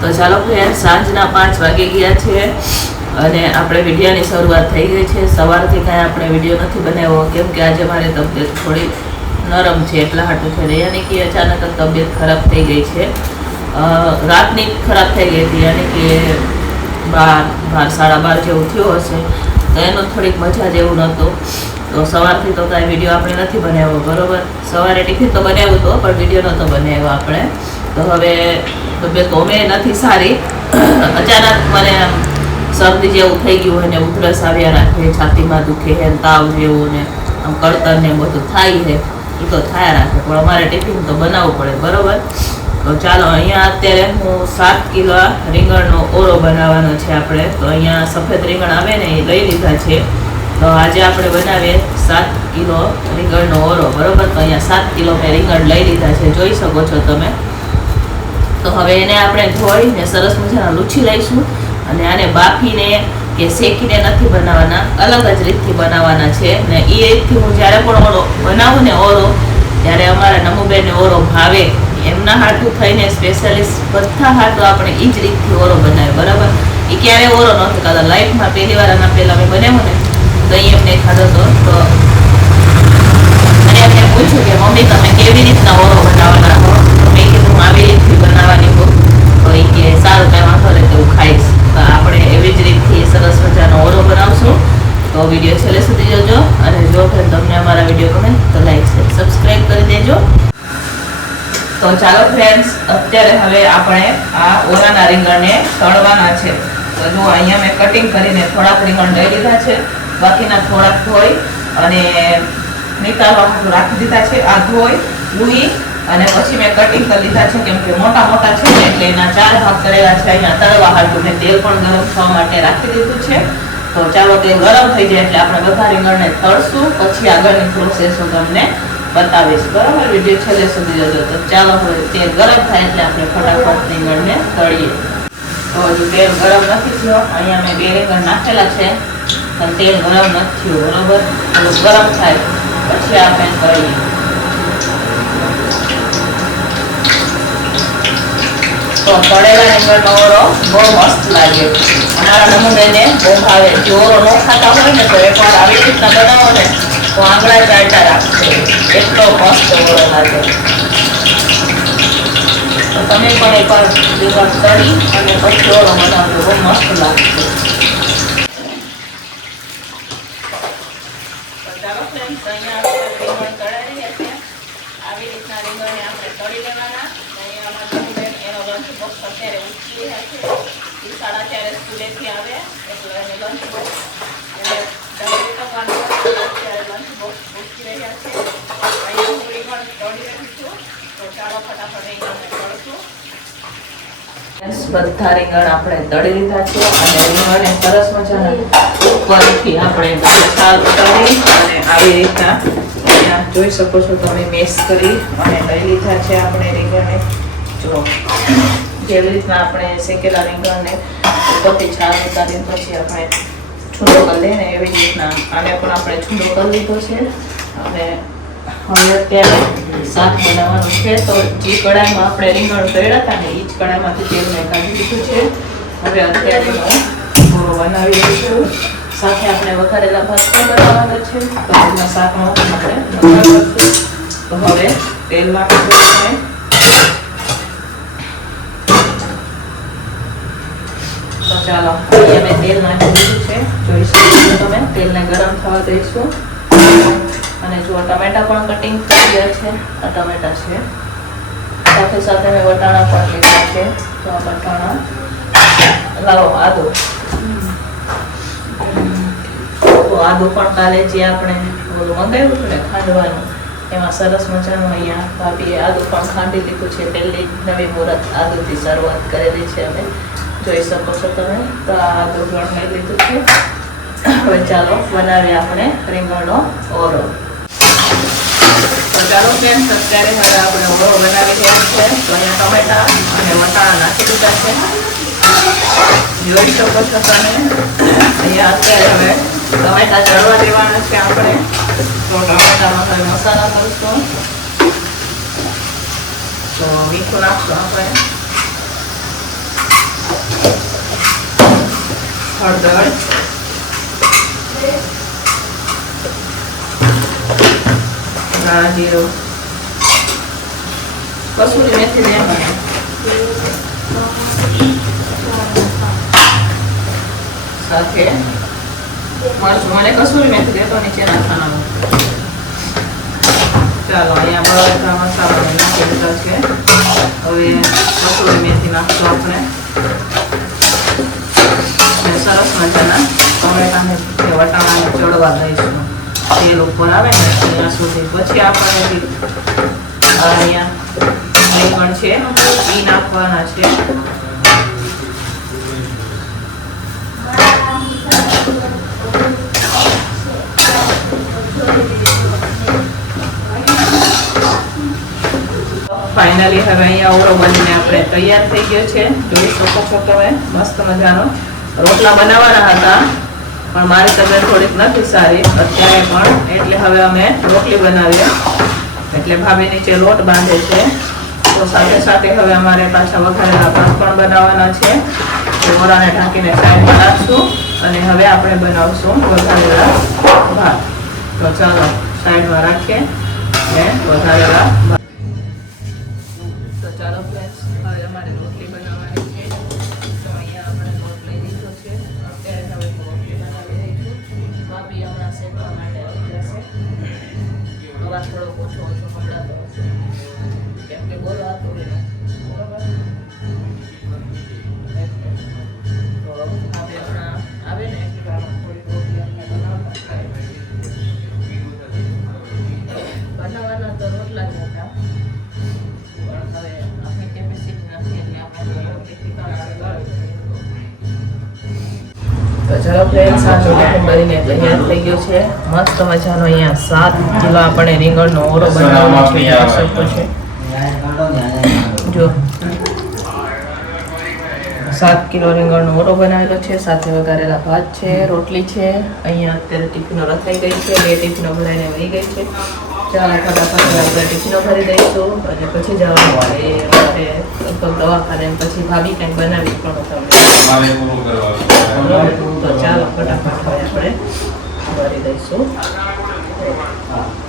તો ચાલો ફ્રેન્ડ, સાંજના 5 વાગી ગયા છે અને આપણે વિડીયોની શરૂઆત થઈ ગઈ છે. સવારથી કાંઈ આપણે વિડીયો નથી બનાવ્યો કેમ કે આજે મારી તબિયત થોડી નરમ છે એટલા હાટું થઈ રહી. યાની કે અચાનક જ તબિયત ખરાબ થઈ ગઈ છે. રાતની ખરાબ થઈ ગઈ હતી, યાની કે 12:30 જેવું થયું હશે. તો એનો થોડીક મજા જેવું નહોતું. તો સવારથી તો કાંઈ વિડીયો આપણે નથી બનાવ્યો, બરાબર. સવારે ટિફિન તો બનાવ્યું હતું પણ વિડીયો નહોતો બનાવ્યો આપણે. તો હવે તબિયત ઓમે નથી સારી. અચાનક મને શરદી જેવું થઈ ગયું અને ઉધરસ આવ્યા રાખે, છાતીમાં દુખે છે, તાવ જેવું ને આમ કળતર ને બધું થાય છે. એ તો થયા રાખે પણ અમારે ટિફિન તો બનાવવું પડે, બરાબર. તો ચાલો, અહીંયા અત્યારે હું 7 કિલો રીંગણનો ઓરો બનાવવાનો છે આપણે. તો અહીંયા સફેદ રીંગણ આવે ને એ લઈ લીધા છે. તો આજે આપણે બનાવીએ 7 કિલો રીંગણનો ઓરો, બરાબર. તો અહીંયા 7 કિલો મેં રીંગણ લઈ લીધા છે, જોઈ શકો છો તમે. તો હવે એને આપણે ધોઈને સરસ મજાના લૂછી લઈશું અને આને બાફીને કે શેકીને નથી બનાવવાના, અલગ જ રીતથી બનાવવાના છે. ને એ રીતથી હું જ્યારે પણ ઓરો બનાવું ને ઓરો, ત્યારે અમારા નમુબેનને ઓરો ભાવે. એમના હાટું થઈને સ્પેશિયલિસ્ટ બધા હાટું આપણે એ જ રીતથી ઓરો બનાવે, બરાબર. એ ક્યારેય ઓરો નથી ખાતા લાઈફમાં. પહેલી વાર આના પહેલાં મેં બનાવ્યો ને તો એ એમને ખાધો હતો. તો અને એમને પૂછ્યું કે મમ્મી તમે કેવી રીતના ઓરો બનાવવાના હો? તો મેં કીધું હું આવી રીતથી બનાવવાની હો. તો એ કે સારું, કાંઈ વાંધો નહીં, તો હું ખાઈશ. તો આપણે એવી જ રીતથી સરસ મજાનો ઓરો બનાવશું. તો વિડીયો છેલ્લે સુધી જોજો અને જો તમને અમારા વિડીયો ગમે તો લાઈક શેર સબસ્ક્રાઈબ કરી દેજો. તો ચાલો ફ્રેન્ડ્સ, અત્યારે હવે આપણે આ ઓરાના રીંગણને તળવાના છે. તો જો અહીંયા મેં કટિંગ કરીને થોડાક રીંગણ લઈ લીધા છે, બાકીના થોડાક ધોઈ અને નીતારવા રાખી દીધા છે. આ ધોઈ લૂઈ અને પછી મેં કટિંગ કરી લીધા છે કેમ કે મોટા મોટા છે ને એટલે એના 4 ભાગ કરેલા છે. અહીંયા તળવા હાટું મેં તેલ પણ ગરમ થવા માટે રાખી દીધું છે. તો ચાલો, તેલ ગરમ થઈ જાય એટલે આપણે બધા રીંગણને તળશું, પછી આગળની પ્રોસેસ હું તમને બતાવીશ, બરાબર. વિડીયો છેલ્લે સુધી જોજો. તો ચાલો, હવે તેલ ગરમ થાય એટલે આપણે ફટાફટ રીંગણને તળીએ. તો હજુ તેલ ગરમ નથી થયો. અહીંયા મેં 2 રીંગણ નાખેલા છે પણ તેલ ગરમ નથી થયું, બરાબર. થોડું ગરમ થાય પછી આપણે તળીએ. તો તળેલા રીંગણનો ઓરો બહુ મસ્ત લાગે. અમારા નમુબેને બહુ ભાવે. જો ઓરો ન ખાતા હોય ને તો એકવાર આવી રીતના બનાવો ને તો આંગળા ચાટતા રાખશે, એટલો મસ્ત ઓરો લાગે. તો તમે પણ એકવાર તળી અને પછી ઓરો બનાવજો, બહુ મસ્ત લાગશે. ચાલો ફ્રેન્ડ્સ, અહીંયા રીંગણ તળાઈ રહ્યા છે. આવી રીતના રીંગણને આપણે તળી લેવાના. અહીંયા અમારા નમુબેન એનો લંચ બોક્સ અત્યારે ઉચકી રહ્યા છે. એ 4:30 સ્કૂલેથી આવે એટલે એને લંચ બોક્સ એટલે ડબલી કરવાનું અત્યારે લંચ બોક્સ ઉચકી રહ્યા છે. અહીંયા હું રીંગણ તળી રહી છું. તો ચાલો ફટાફટ રીંગણને તળશું. બધા રીંગણ આપણે તળી લીધા છે અને રીંગણને સરસ મજાના ઉપરથી આપણે છાલ ઉતારી અને આવી રીતના અહીંયા જોઈ શકો છો તમે મેશ કરી અને લઈ લીધા છે આપણે રીંગણને. જો જેવી રીતના આપણે શેકેલા રીંગણને ઉપરથી છાલ ઉતારીને પછી આપણે છૂંદો કરી લઈએ ને એવી રીતના આને પણ આપણે છૂંદો કરી લીધો છે. અને હવે અત્યારે શાક બનાવવાનું છે. તો જે કડાઈમાં આપણે રીંગણ તળ્યા હતા ને એ જ કડાઈમાંથી તેલ મેં કાઢી દીધું છે. હવે અત્યારે હું ઓરો બનાવી રહી છું. સાથે આપણે વઘારેલા ભાત પણ બનાવવાના છે. તો એના શાકમાં આપણે વઘાર કરશું. તો હવે તેલ નાખીશું આપણે. તો ચાલો, અહીંયા મેં તેલ નાખી દીધું છે, જોઈ શકો છો તમે. તેલને ગરમ થવા દઈશું. અને જો ટમેટા પણ કટિંગ કરી ગયા છે. આ ટમેટા છે, સાથે સાથે મેં વટાણા પણ લીધા છે. તો આ વટાણા લાવો, આદુ. તો આદુ પણ કાલે જે આપણે ઓલું મંગાવ્યું હતું ને ખાંડવાનું, એમાં સરસ મજાનું અહીંયા ભાભીએ આદુ પણ ખાંડી લીધું છે. પહેલી નવી મુહૂર્ત આદુથી શરૂઆત કરેલી છે અમે, જોઈ શકો છો તમે. તો આ આદુ પણ લઈ લીધું છે. હવે ચાલો બનાવીએ આપણે રીંગણનો ઓરો. તો ચાલો ફ્રેન્ડ્સ, અત્યારે હવે આપણે ઓરો બનાવી રહ્યા છે. તો અહીંયા ટમેટા અને વટાણા નાખી દીધા છે, જોઈ શકો છો તમે. અહીંયા અત્યારે હવે ટમેટા ચડવા દેવાના છે આપણે. તો ટમેટામાં હવે મસાલા કરશું. તો મીઠું નાખશું આપણે. હળદર, ધાણા જીરું, કસૂરી મેથી લેવાની, સાથે મરચું. મને કસૂરી મેથી દે તો નીચે નાખવાનું. ચાલો અહીંયા બધા મસાલા નાખી દીધા છે. હવે કસૂરી મેથી નાખશું આપણે. સરસ મજાના ટમેટાને વટાણાને ચડવા દઈશું. તેલ ઉપર આવે ને ત્યાં સુધી. પછી આપણે અહીંયા રીંગણ છે એ નાખવાના છે. ફાઇનલી હવે અહીંયા ઓરો બનીને આપણે તૈયાર થઈ ગયો છે. જોઈ શકો છો તમે મસ્ત મજાનો. રોટલા બનાવવાના હતા પણ મારી તબિયત થોડીક નથી સારી અત્યારે પણ, એટલે હવે અમે રોટલી બનાવીએ. એટલે ભાભી નીચે લોટ બાંધે છે. તો સાથે સાથે હવે અમારે પાછા વઘારેલા ભાત પણ બનાવવાના છે. ઓરાને ઢાંકીને સાઈડમાં રાખશું અને હવે આપણે બનાવશું વઘારેલા ભાત. તો ચાલો સાઈડમાં રાખીએ અને વઘારેલા ભાત. તો ચાલો ફ્રેન્ડ્સ, હવે અમારે રોટલી બનાવવાની છે. તો અહીંયા આપણે લોટ લઈ દીધો છે. અત્યારે હવે રોટલી બનાવી દઈશું. ભાભી હમણાં શેકવા માટે આવી જશે. અવાજ થોડો ઓછો સંભળાતો હશે કેમ કે બોલવાતું હોય બરોબર. તો ભાભી હમણાં આવે ને એટલે થોડીક રોટલી અમને બનાવવાના તો રોટલા જ હતા. હવે આપણી કેપેસિટી નથી એટલે આપણે રોટલી તો ચલો ફ્રેન્ડ્સ, આ ચોખાખું બનીને તૈયાર થઈ ગયું છે. મસ્ત મજાનો અહીંયા 7 કિલો આપણે રીંગણનો ઓરો બનાવવાનો છે. જો 7 કિલો રીંગણનો ઓરો બનાવેલો છે. સાથે વઘારેલા ભાત છે, રોટલી છે. અહીંયા અત્યારે ટિફિનો રખાઈ ગઈ છે. 2 ટિફિનો ભરાઈને વહી ગઈ છે. ચાલો ફટાફટ આપણે ટિફિનો ભરી દઈશું અને પછી જવાનું હોય એ માટે લગભગ દવાખાને. પછી ભાભી કંઈક બનાવી પણ તમને. તો ચાલો ફટાફટ હવે આપણે ભરી દઈશું. હા.